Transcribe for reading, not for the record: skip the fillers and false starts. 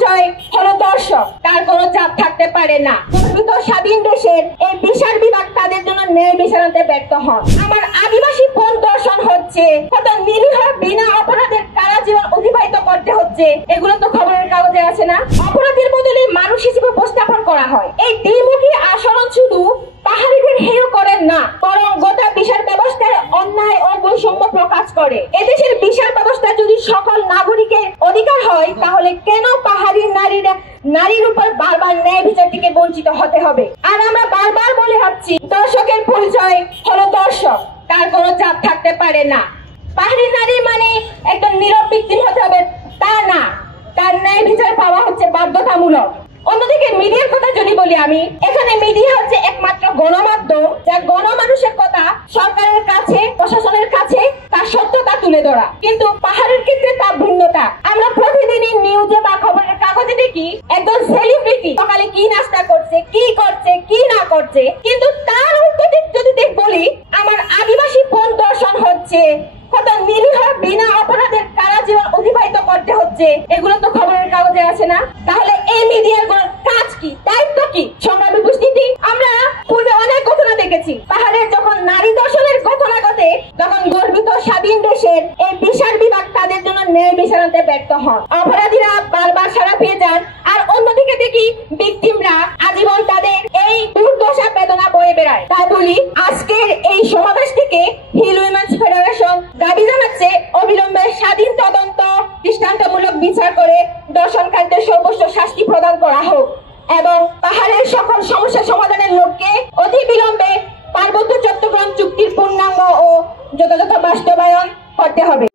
পরিচয় হলো দর্শক, তার কোনো চাপ থাকতে পারে না। গর্বিত স্বাধীন দেশের এই বিচার বিভাগ তাদের জন্য ন্যায় বিচার আনতে ব্যর্থ হন। আমার আদিবাসী বোন দর্শন হচ্ছে, কত নিরীহ বিনা অপরাধের কারা জীবন অতিবাহিত করতে হচ্ছে, এগুলো তো খবরের কাগজে আছে না? অপরাধীর বদলে মানুষ হিসেবে উপস্থাপন করা হয়। এই দ্বিমুখী আচরণ শুধু পাহাড়িদের হেয় করেন না, বরং গোটা বিচার ব্যবস্থার অন্যায় ও বৈষম্য প্রকাশ করে। এদেশের বিচার ব্যবস্থা যদি সকল নাগরিকের অধিকার হয়, তাহলে কেন পাহাড়ি নারীর উপর বারবার ন্যায় বিচার থেকে বঞ্চিত হতে হবে? আর আমরা বারবার বলে আসছি, দর্শকের পরিচয় হলো দর্শক, তার কোনো চাপ থাকতে পারে না। পাহাড়ি নারী মানে একদম নীরব ভিকটিম হতে হবে তা না, তার ন্যায় বিচার পাওয়া হচ্ছে বাধ্যতামূলক। অন্যদিকে মিডিয়ার কথা যদি বলি, আমি এখানে মিডিয়া হচ্ছে একমাত্র গণমাধ্যম, যা গণমানুষের কথা সরকারের কাছে, প্রশাসনের কাছে তার সত্যতা তুলে ধরা। কিন্তু পাহাড়ের ক্ষেত্রে তা ভিন্নতা। আমরা প্রতিদিনই নিউজে বা খবরের কাগজে দেখি একজন সেলিব্রিটি সকালে কি নাস্তা করছে, কি করছে, কি না করছে, কিন্তু তার উল্টোতে যদি বলি, আমার আদিবাসী বোন দর্শন হচ্ছে, কত নিরীহ বিনা অপরাধের কারা জীবন অতিবাহিত করতে হচ্ছে, এগুলো তো খবরের কাগজে আছে না? তাহলে এই মিডিয়ার কাজ কি, দায়িত্ব কি? সংগ্রামী উপস্থিতি, আমরা পূর্বে অনেক ঘটনা দেখেছি। পাহাড়ের যখন নারী দর্শনের ঘটনা ঘটে, তখন গর্বিত স্বাধীন দেশের এই বিচার বিভাগ তাদের জন্য ন্যায় বিচার আনতে ব্যর্থ হন। অপরাধীরা বারবার সাড়া পেয়ে যান, আর অন্যদিকে দেখি ভিকটিমরা আজীবন তাদের এই দুর্দশা বেদনা বয়ে বেড়ায়। তাই বলি, আজকের এই সমাবেশ থেকে হিল উইমেন্স ফেডারেশন দাবি জানাচ্ছে, অবিলম্বে স্বাধীন তদন্ত, দৃষ্টান্তমূলক বিচার করে দর্শনকারীদের সর্বোচ্চ শাস্তি প্রদান করা হোক এবং পাহাড়ের সকল সমস্যা সমাধানের লক্ষ্যে অতি বিলম্বে পার্বত্য চট্টগ্রাম চুক্তির পূর্ণাঙ্গ ও যথাযথ বাস্তবায়ন করতে হবে।